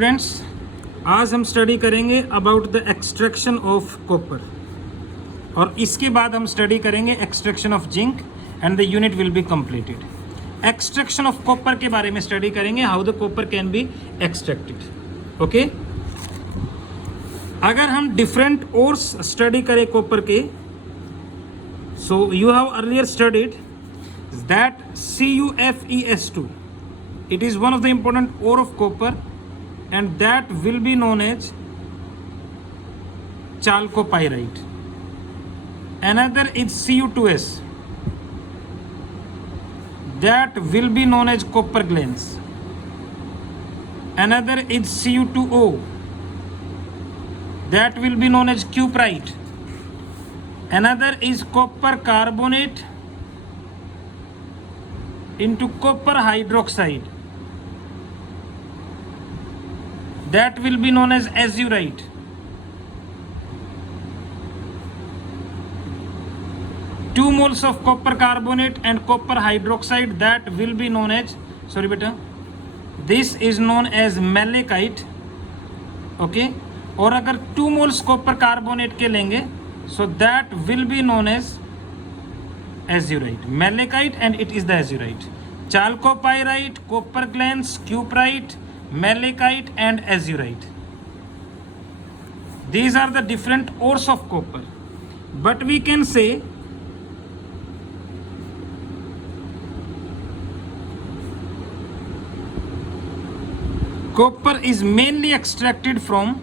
Friends, आज हम study करेंगे about the extraction of copper और इसके बाद हम स्टडी करेंगे extraction of zinc and the unit will be completed. Extraction of copper के बारे में स्टडी करेंगे, how the copper can be extracted. Okay, अगर हम डिफरेंट ओर्स स्टडी करें कॉपर के, so you have earlier studied that CuFeS2, it is one of the important ore of copper and that will be known as chalcopyrite. Another is Cu2S, that will be known as copper glans. Another is Cu2O, that will be known as cuprite. Another is copper carbonate into copper hydroxide, that will be known as azurite. Two moles of copper carbonate and copper hydroxide, that will be known as, sorry beta, this is known as malachite. Okay, और अगर 2 moles copper carbonate के लेंगे, so that will be known as azurite, malachite, and it is the azurite. Chalcopyrite, copper glans, cuprite, malachite and azurite. These are the different ores of copper, but we can say copper is mainly extracted from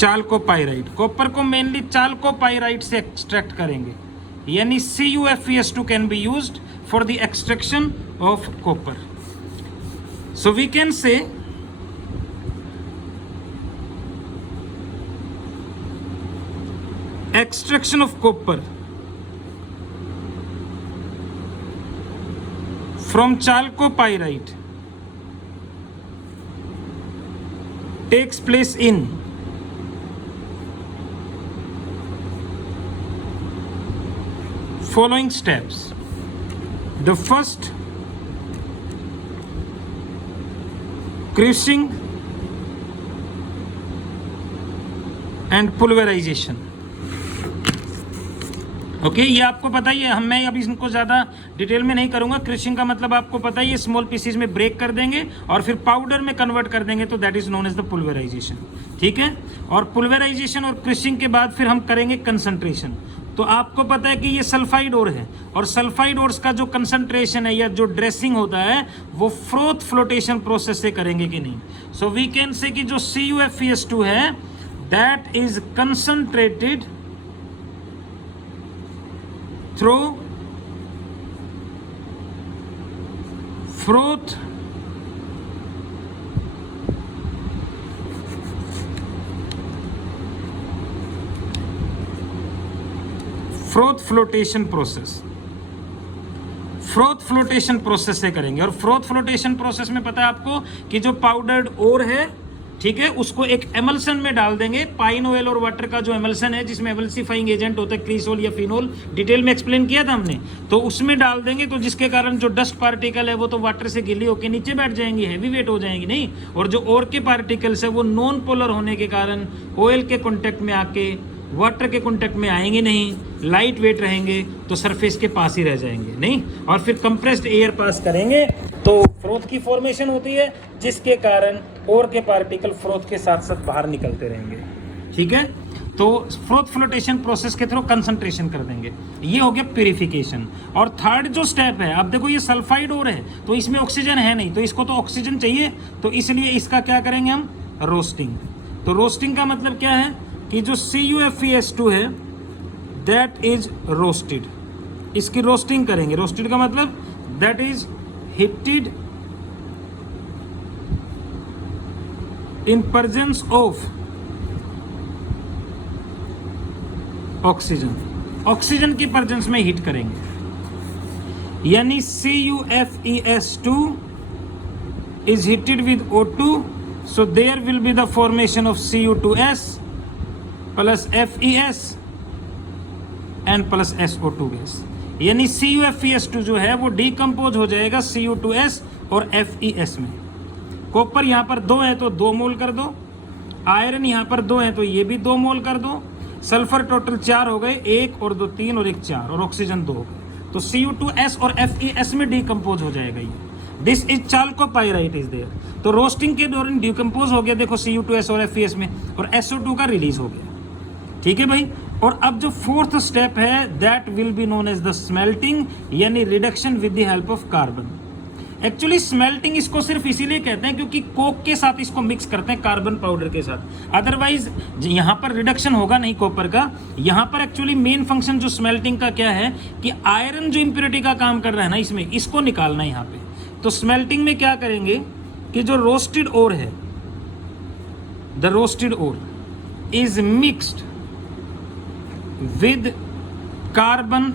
chalcopyrite. Copper को mainly chalcopyrite से extract करेंगे, यानी CuFeS2 can be used for the extraction of copper. So we can say extraction of copper from chalcopyrite takes place in following steps. The first, crushing and pulverization. Okay, ये आपको पता ही है, मैं अभी इनको ज़्यादा डिटेल में नहीं करूंगा। क्रिशिंग का मतलब आपको पता ही है, स्मॉल पीसीज में ब्रेक कर देंगे और फिर पाउडर में कन्वर्ट कर देंगे, तो that is known as the pulverization. ठीक है, और पुलवेराइजेशन और क्रिशिंग के बाद फिर हम करेंगे कंसंट्रेशन। तो आपको पता है कि ये सल्फाइड ओर है, और सल्फाइड ओर्स का जो कंसंट्रेशन है या जो ड्रेसिंग होता है वो फ्रोथ फ्लोटेशन प्रोसेस से करेंगे कि नहीं। सो वी कैन से कि जो CuFeS2 है that is concentrated through froth froth flotation process. Froth flotation process से करेंगे, और फ्रोथ फ्लोटेशन प्रोसेस में पता है आपको कि जो पाउडर्ड ओर है, ठीक है, उसको एक एमल्सन में डाल देंगे। पाइन ऑयल और वाटर का जो एमल्सन है, जिसमें एमल्सिफाइंग एजेंट होता है क्रीसोल या फिनोल, डिटेल में एक्सप्लेन किया था हमने, तो उसमें डाल देंगे, तो जिसके कारण जो डस्ट पार्टिकल है वो तो वाटर से गिली होकर नीचे बैठ जाएंगी, हैवी वेट हो जाएंगी नहीं, और जो ओर के पार्टिकल्स है वो नॉन पोलर होने के कारण ऑयल के कॉन्टेक्ट में आके वाटर के कॉन्टेक्ट में आएंगे नहीं, लाइट वेट रहेंगे, तो सरफेस के पास ही रह जाएंगे नहीं, और फिर कंप्रेस्ड एयर पास करेंगे तो फ्रोथ की फॉर्मेशन होती है, जिसके कारण ओर के पार्टिकल फ्रोथ के साथ साथ बाहर निकलते रहेंगे। ठीक है, तो फ्रोथ फ्लोटेशन प्रोसेस के थ्रू कंसंट्रेशन कर देंगे। ये हो गया प्यूरिफिकेशन। और थर्ड जो स्टेप है, अब देखो ये सल्फाइड ओर है तो इसमें ऑक्सीजन है नहीं, तो इसको तो ऑक्सीजन चाहिए, तो इसलिए इसका क्या करेंगे हम, रोस्टिंग। तो रोस्टिंग का मतलब क्या है कि जो CuFeS2 है दैट इज रोस्टेड, इसकी रोस्टिंग करेंगे। रोस्टेड का मतलब that is heated in presence of oxygen, oxygen की प्रेजेंस में हीट करेंगे, यानी CuFeS2 is heated with O2, so there will be the formation of Cu2S plus FeS and plus SO2 gas. यानी CuFeS2 जो है वो डिकम्पोज हो जाएगा Cu2S और FeS में। कॉपर यहाँ पर 2 है तो 2 मोल कर दो, आयरन यहाँ पर 2 है तो ये भी 2 मोल कर दो, सल्फर टोटल 4 हो गए, 1 और 2 3 और 1 4, और ऑक्सीजन 2 हो गए, तो Cu2S और FeS में डिकम्पोज हो जाएगा ये। This is chalcopyrite is there. तो रोस्टिंग के दौरान डिकम्पोज हो गया देखो Cu2S और FeS में, और SO2 का रिलीज हो गया। ठीक है भाई। और अब जो फोर्थ स्टेप है that will be known as the smelting, यानी reduction with the help of carbon. Actually smelting इसको सिर्फ इसीलिए कहते हैं क्योंकि कोक के साथ इसको मिक्स करते हैं कार्बन पाउडर के साथ, अदरवाइज यहाँ पर रिडक्शन होगा नहीं कॉपर का। यहाँ पर एक्चुअली मेन फंक्शन जो स्मेल्टिंग का क्या है कि आयरन जो इंप्योरिटी का काम कर रहा है ना इसमें, इसको निकालना है यहाँ पे। तो स्मेल्टिंग में क्या करेंगे कि जो रोस्टेड ओर है, the roasted ore is mixed with carbon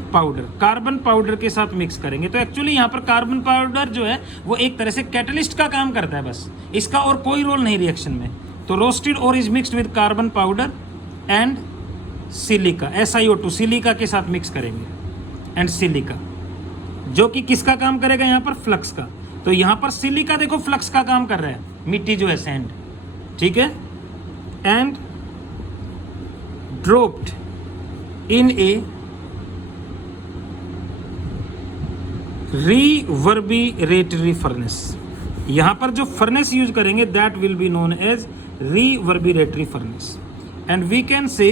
powder के साथ मिक्स करेंगे। तो एक्चुअली यहाँ पर कार्बन पाउडर जो है वो एक तरह से कैटलिस्ट का काम करता है बस, इसका और कोई रोल नहीं रिएक्शन में। तो roasted ore is mixed with carbon powder and silica, SiO2 silica के साथ मिक्स करेंगे, एंड सिलिका जो कि किसका काम करेगा यहाँ पर, फ्लक्स का। तो यहाँ पर सिलिका देखो फ्लक्स का काम कर रहा है, मिट्टी जो है सैंड, ठीक है, and dropped in a reverberatory furnace. यहां पर जो फर्नेस यूज करेंगे that will be known as reverberatory furnace, and we can say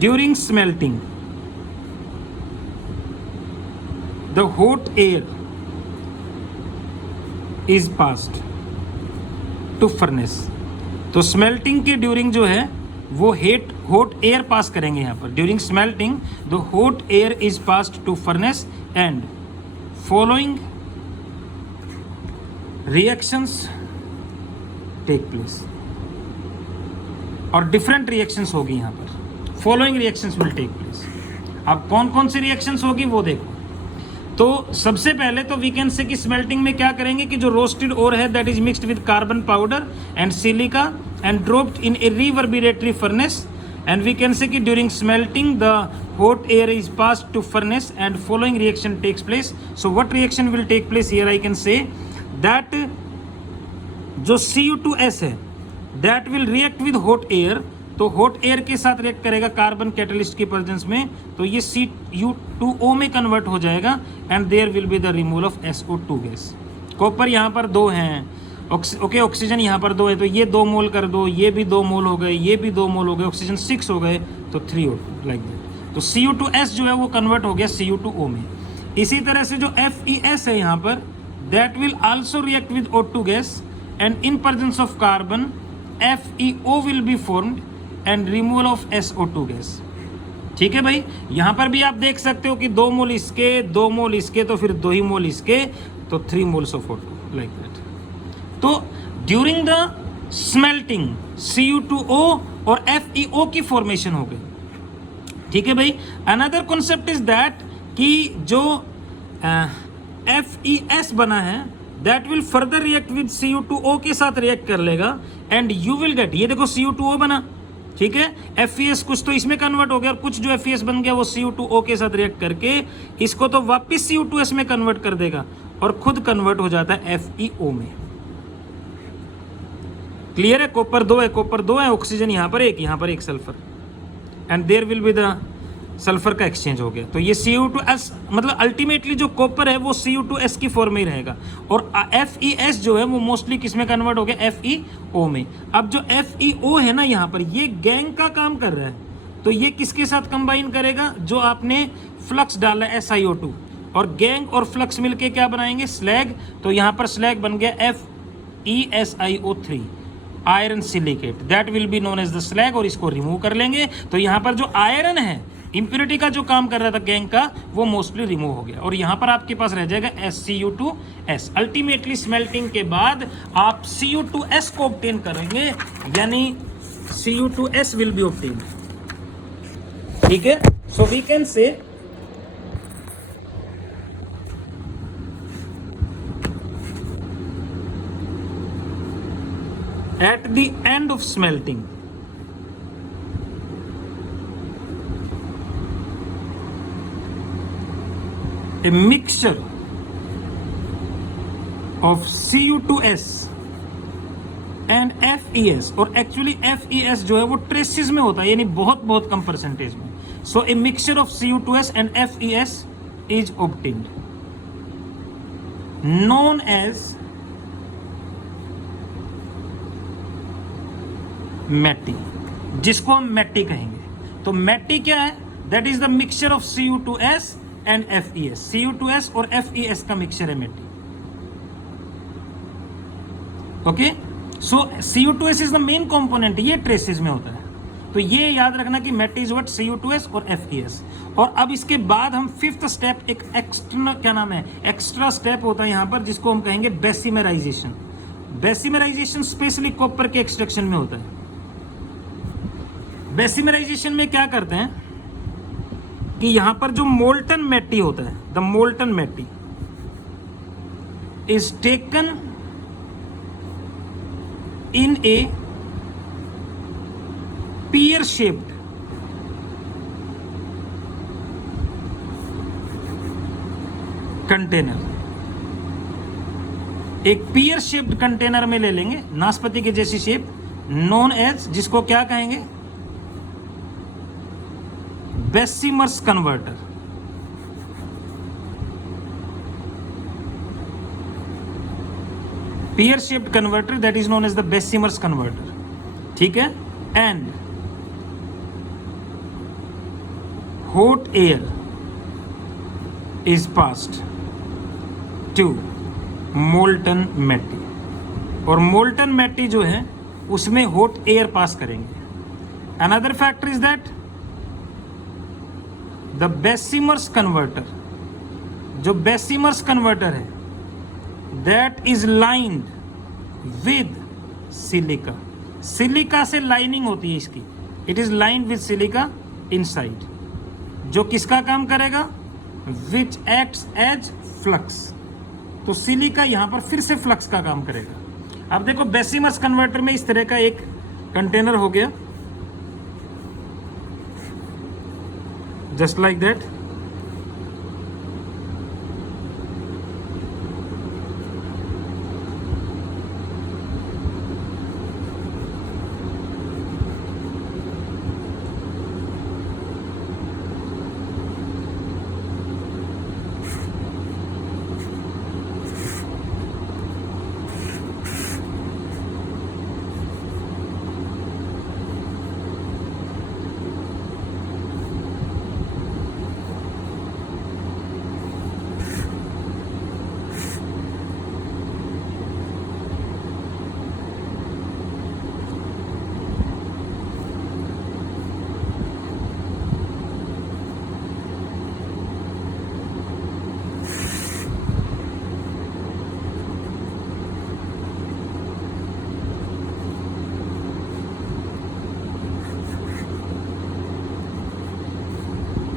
during smelting the hot air is passed to furnace. तो स्मेल्टिंग के ड्यूरिंग जो है वो हॉट एयर पास करेंगे यहाँ पर। During smelting the hot air is passed to furnace and following reactions take place. और different reactions होगी यहाँ पर, following reactions will take place. अब कौन कौन सी रिएक्शंस होगी वो देखो। तो सबसे पहले तो वी कैन से कि स्मेल्टिंग में क्या करेंगे कि जो रोस्टेड ओर है that is mixed with carbon powder and silica and dropped in a reverberatory furnace, and we can say कि during smelting the hot air is passed to furnace and following reaction takes place. So what reaction will take place here? I can say that जो Cu2S है that will react with hot air, तो hot air के साथ react करेगा carbon catalyst की presence में, तो ये Cu2O में कन्वर्ट हो जाएगा and there will be the removal of SO2 gas. Copper यहाँ पर 2 हैं, ओके, ऑक्सीजन यहाँ पर 2 है तो ये 2 मोल कर दो, ये भी 2 मोल हो गए, ये भी 2 मोल हो गए, ऑक्सीजन 6 हो गए, तो 3O2 लाइक दैट। तो Cu2S जो है वो कन्वर्ट हो गया Cu2O में। इसी तरह से जो FeS है यहाँ पर that will also react with O2 gas and in presence of carbon FeO will be formed and removal of SO2 gas. ठीक है भाई। यहाँ पर भी आप देख सकते हो कि 2 मोल इसके, 2 मोल इसके, तो फिर 2 ही मोल इसके, तो 3 moles of O2 like that. तो ड्यूरिंग द स्मेल्टिंग Cu2O और FeO की फॉर्मेशन हो गई। ठीक है भाई। अनदर कॉन्सेप्ट इज दैट कि जो FeS बना है that will further react with Cu2O के साथ रिएक्ट कर लेगा एंड यू विल गेट, ये देखो Cu2O बना, ठीक है, FeS कुछ तो इसमें कन्वर्ट हो गया और कुछ जो FeS बन गया वो Cu2O के साथ रिएक्ट करके इसको तो वापस Cu2S में कन्वर्ट कर देगा और खुद कन्वर्ट हो जाता है FeO में। क्लियर है। कॉपर 2 है, कॉपर 2 है, ऑक्सीजन यहाँ पर 1, यहाँ पर 1 sulphur, and there will be the sulphur का एक्सचेंज हो गया। तो ये Cu2S मतलब अल्टीमेटली जो कॉपर है वो Cu2S की फॉर्म में ही रहेगा और FeS जो है वो मोस्टली किस में कन्वर्ट हो गया, FeO में। अब जो FeO है ना यहाँ पर ये गैंग का काम कर रहा है, तो ये किसके साथ कंबाइन करेगा, जो आपने फ्लक्स डाला है SiO2, और गैंग और फ्लक्स मिलके क्या बनाएंगे, स्लैग। तो यहाँ पर स्लैग बन गया FeSiO3 iron silicate, that will be known as the slag, और इसको रिमूव कर लेंगे। तो यहाँ पर जो आयरन है इंप्योरिटी का जो काम कर रहा था गैंग का वो मोस्टली रिमूव हो गया और यहाँ पर आपके पास रह जाएगा Cu2S। अल्टीमेटली स्मेल्टिंग के बाद आप Cu2S को ऑब्टेन करेंगे, यानी Cu2S विल बी ऑब्टेन। ठीक है। So we can say at the end of smelting, a mixture of CU2S and FeS, और एक्चुअली FeS जो है वो ट्रेसेस में होता है, यानी बहुत बहुत कम परसेंटेज में. So a mixture of CU2S and FeS is obtained, known as matte, जिसको हम मैटी कहेंगे. तो मैटी क्या है? That is the mixture of CU2S and FeS. CU2S और FeS का मिक्सचर है matte. Okay, so CU2S is the main component, ये ट्रेसेस में होता है. तो ये याद रखना कि मैटी इज व्हाट, CU2S और FeS. और अब इसके बाद हम फिफ्थ स्टेप, एक एक्स्ट्रा, क्या नाम है, एक्स्ट्रा स्टेप होता है यहां पर, जिसको हम कहेंगे बेसिमराइजेशन. बेसिमराइजेशन स्पेशली कॉपर के एक्सट्रैक्शन में होता है. बेसिमराइजेशन में क्या करते हैं कि यहां पर जो मोल्टन मैटी होता है, the molten matte is taken in a pear shaped container. एक पियर शेप्ड कंटेनर में ले लेंगे, नाशपाती के जैसी शेप, नोन एज, जिसको क्या कहेंगे, बेसिमर्स converter. pear shaped converter, that is known as the Bessemer's converter. ठीक है. and hot air is passed to molten matte, और molten matte जो है उसमें hot air पास करेंगे. another factor is that the Bessemer's converter, जो Bessemer's converter है, that is lined with silica. Silica से लाइनिंग होती है इसकी. It is lined with silica inside, जो किसका काम करेगा, विच एक्ट्स एज फ्लक्स. तो सिलिका यहां पर फिर से फ्लक्स का काम करेगा. अब देखो बेसिमर्स कन्वर्टर में इस तरह का एक कंटेनर हो गया, just like that.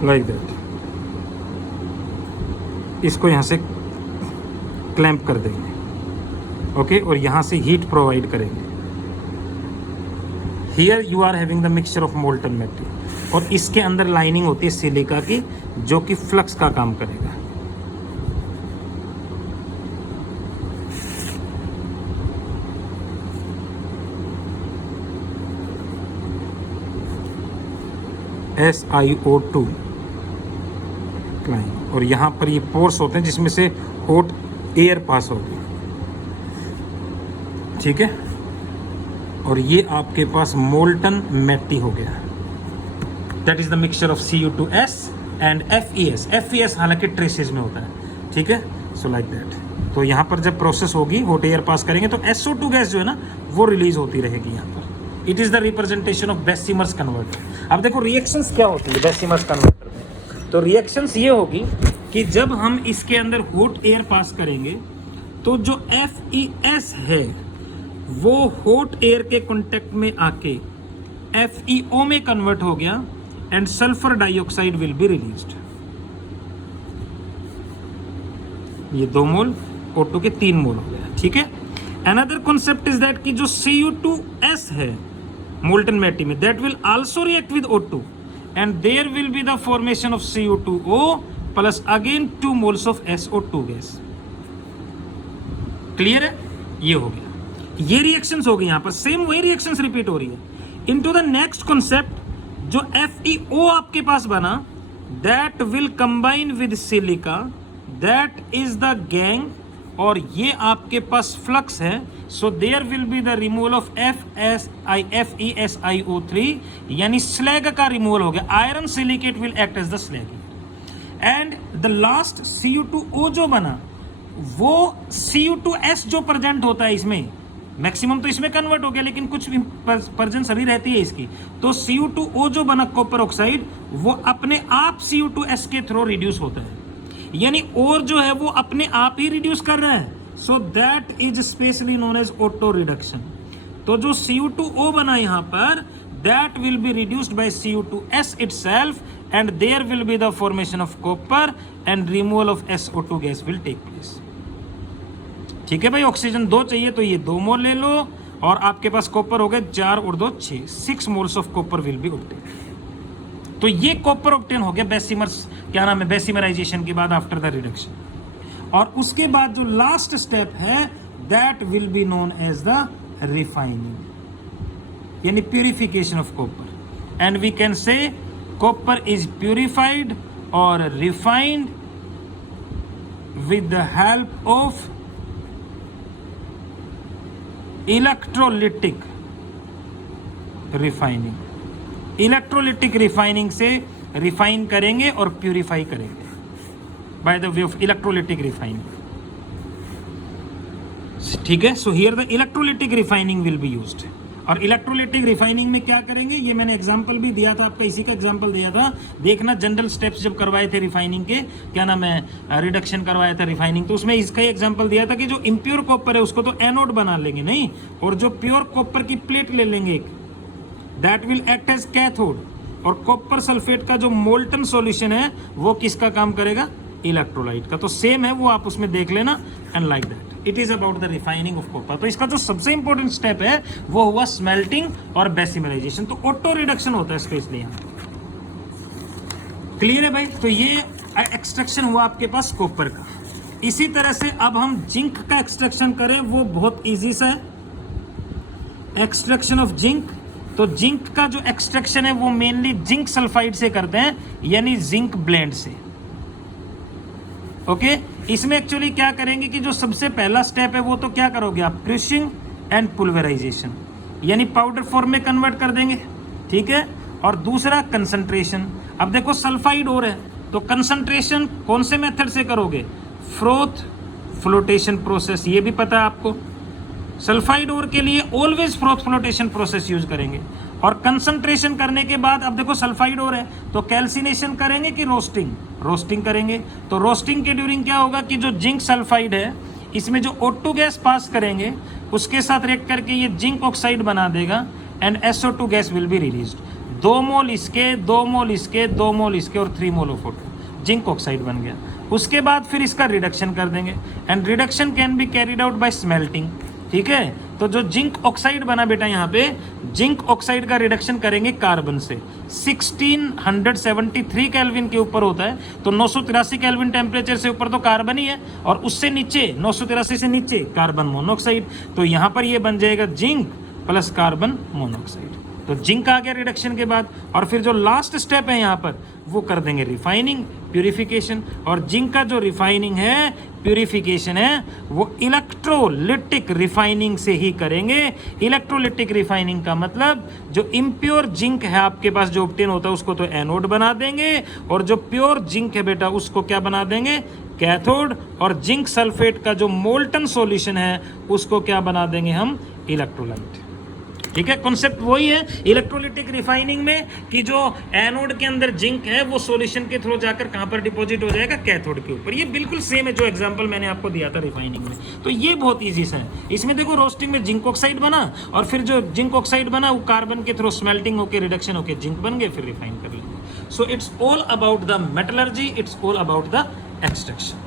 Like that. इसको यहाँ से क्लैंप कर देंगे. ओके, और यहाँ से हीट प्रोवाइड करेंगे. Here you are having the mixture of molten metal, और इसके अंदर लाइनिंग होती है सिलिका की, जो कि फ्लक्स का काम करेगा. SiO2 क्लाइन, और यहाँ पर ये पोर्स होते हैं जिसमें से हॉट एयर पास होती है. ठीक है, और ये आपके पास मोल्टन मैटी हो गया. That is the mixture of CU2S and FeS. FeS हालांकि ट्रेसेस में होता है. ठीक है, सो लाइक दैट. तो यहाँ पर जब प्रोसेस होगी, हॉट एयर पास करेंगे, तो SO2 गैस जो है ना वो रिलीज होती रहेगी यहाँ पर. It is the representation of Bessemer's converter. अब देखो रिएक्शंस क्या होती है बेसिमर्स कन्वर्टर में. तो रिएक्शंस ये होगी कि जब हम इसके अंदर हॉट एयर पास करेंगे, तो जो FeS है वो हॉट एयर के कांटेक्ट में आके FeO में कन्वर्ट हो गया, and sulphur dioxide will be released. ये 2 मोल, O2 के 3 मोल हो गया. ठीक है. अनदर कॉन्सेप्ट इज दैट कि जो CU2S है मोल्टन मैटी में, that will also react with O2, and there will be the formation of CU2O plus again 2 moles of SO2 gas. Clear है? ये हो गया, ये रिएक्शंस हो गई, यहां पर सेम वही रिएक्शंस रिपीट हो रही है। इनटू द नेक्स्ट कॉन्सेप्ट, जो FeO आपके पास बना, that will combine with silica, that is the gangue, और ये आपके पास फ्लक्स है। So there will be the removal of FeSiO3, यानी स्लैग का रिमूवल हो गया। Iron silicate will act as the slag. And the last Cu2O जो बना, वो Cu2S जो प्रेजेंट होता है इसमें, मैक्सिमम तो इसमें कन्वर्ट हो गया, लेकिन कुछ प्रेजेंस अभी रहती है इसकी। तो Cu2O जो बना कॉपर ऑक्साइड, वो अपने आप Cu2S के थ्रू रिड्यूस होता है, यानी और जो है वो अपने आप ही रिड्यूस कर रहा है। So that is specially known as auto reduction. तो जो Cu2O बना यहां पर, that will be reduced by Cu2S itself, and there will be the formation of copper and removal of SO2 gas will take place. ठीक है भाई, oxygen 2 चाहिए तो ये 2 मोल ले लो, और आपके पास कॉपर हो गए 4 और 2 6, 6 moles of copper will be obtain. तो ये कॉपर ऑब्टेन हो गया बेसिमर्स, क्या नाम है, बेसिमराइजेशन के बाद आफ्टर द रिडक्शन। और उसके बाद जो लास्ट स्टेप है, that will be known as the refining, यानी purification of copper. And we can say copper is purified और refined with the help of electrolytic refining. Electrolytic refining से refine करेंगे और प्यूरिफाई करेंगे by the way of electrolytic refining. ठीक है, so here the electrolytic refining will be used. और electrolytic refining में क्या करेंगे, ये मैंने एग्जांपल भी दिया था आपका, इसी का एग्जांपल दिया था। देखना जनरल स्टेप्स जब करवाए थे रिफाइनिंग के, क्या नाम है, रिडक्शन करवाया था रिफाइनिंग, तो उसमें इसका ही एग्जांपल दिया था कि जो इम्प्योर कॉपर है उसको तो एनोड बना लेंगे नहीं, और जो प्योर कॉपर की प्लेट ले लेंगे एक, that will act as cathode. और कॉपर सल्फेट का जो मोल्टन सॉल्यूशन है वो किसका काम करेगा, इलेक्ट्रोलाइट का। तो सेम है वो, आप उसमें देख लेना। And like that it is about the refining of copper. तो इसका जो सबसे इंपॉर्टेंट स्टेप है वो हुआ स्मेल्टिंग और बेसिमराइजेशन। तो ऑटो रिडक्शन होता है स्पेशली यहाँ। क्लियर है भाई? तो ये एक्सट्रैक्शन हुआ आपके पास कॉपर का। इसी तरह से अब हम जिंक का एक्सट्रैक्शन करें, वो बहुत इजी सा है, एक्सट्रैक्शन ऑफ जिंक। तो जिंक का जो एक्सट्रैक्शन है वो मेनली जिंक सल्फाइड से करते हैं, यानी जिंक ब्लेंड से। ओके, इसमें एक्चुअली क्या करेंगे कि जो सबसे पहला स्टेप है वो तो क्या करोगे आप, क्रूशिंग एंड पुल्वराइजेशन, यानी पाउडर फॉर्म में कन्वर्ट कर देंगे। ठीक है, और दूसरा कंसंट्रेशन। अब देखो सल्फाइड और है, तो कंसंट्रेशन कौन से मेथड से करोगे, फ्रोथ फ्लोटेशन प्रोसेस, ये भी पता है आपको। सल्फाइड ओर के लिए always froth flotation process use करेंगे। और कंसंट्रेशन करने के बाद, अब देखो सल्फाइड ओर है तो कैल्सिनेशन करेंगे कि रोस्टिंग, रोस्टिंग करेंगे। तो रोस्टिंग के ड्यूरिंग क्या होगा कि जो जिंक सल्फाइड है इसमें जो O2 गैस पास करेंगे उसके साथ रिएक्ट करके ये जिंक ऑक्साइड बना देगा, and SO2 gas will be released. 2 मोल इसके, 2 मोल इसके, 2 मोल इसके, और 3 mole of O2, zinc oxide बन गया। उसके बाद फिर इसका रिडक्शन कर देंगे, and reduction can be carried out by smelting. ठीक है, तो जो जिंक ऑक्साइड बना बेटा, यहाँ पे जिंक ऑक्साइड का रिडक्शन करेंगे कार्बन से। 1673 केल्विन के ऊपर होता है, तो 983 केल्विन टेम्परेचर से ऊपर तो कार्बन ही है, और उससे नीचे 983 से नीचे कार्बन मोनोऑक्साइड। तो यहाँ पर ये बन जाएगा जिंक प्लस कार्बन मोनोऑक्साइड। तो जिंक आ गया रिडक्शन के बाद, और फिर जो लास्ट स्टेप है यहाँ पर वो कर देंगे रिफाइनिंग, प्यूरिफिकेशन। और जिंक का जो रिफाइनिंग है, प्यूरिफिकेशन है, वो इलेक्ट्रोलिटिक रिफाइनिंग से ही करेंगे। इलेक्ट्रोलिटिक रिफाइनिंग का मतलब जो इम्प्योर जिंक है आपके पास जो ऑब्टेन होता है उसको तो एनोड बना देंगे, और जो प्योर जिंक है बेटा उसको क्या बना देंगे, कैथोड। और जिंक सल्फेट का जो मोल्टन सॉल्यूशन है उसको क्या बना देंगे हम, इलेक्ट्रोलाइट। ठीक है, कॉन्सेप्ट वही है इलेक्ट्रोलिटिक रिफाइनिंग में कि जो एनोड के अंदर जिंक है वो सॉल्यूशन के थ्रू जाकर कहां पर डिपॉजिट हो जाएगा, कैथोड के ऊपर। ये बिल्कुल सेम है जो एग्जांपल मैंने आपको दिया था रिफाइनिंग में। तो ये बहुत इजी सा है। इसमें देखो रोस्टिंग में जिंक ऑक्साइड बना, और फिर जो जिंक ऑक्साइड बना वो कार्बन के थ्रू स्मेल्टिंग होकर रिडक्शन होकर जिंक बन गए, फिर रिफाइन कर लेंगे। So it's all about the metallurgy, it's all about the extraction.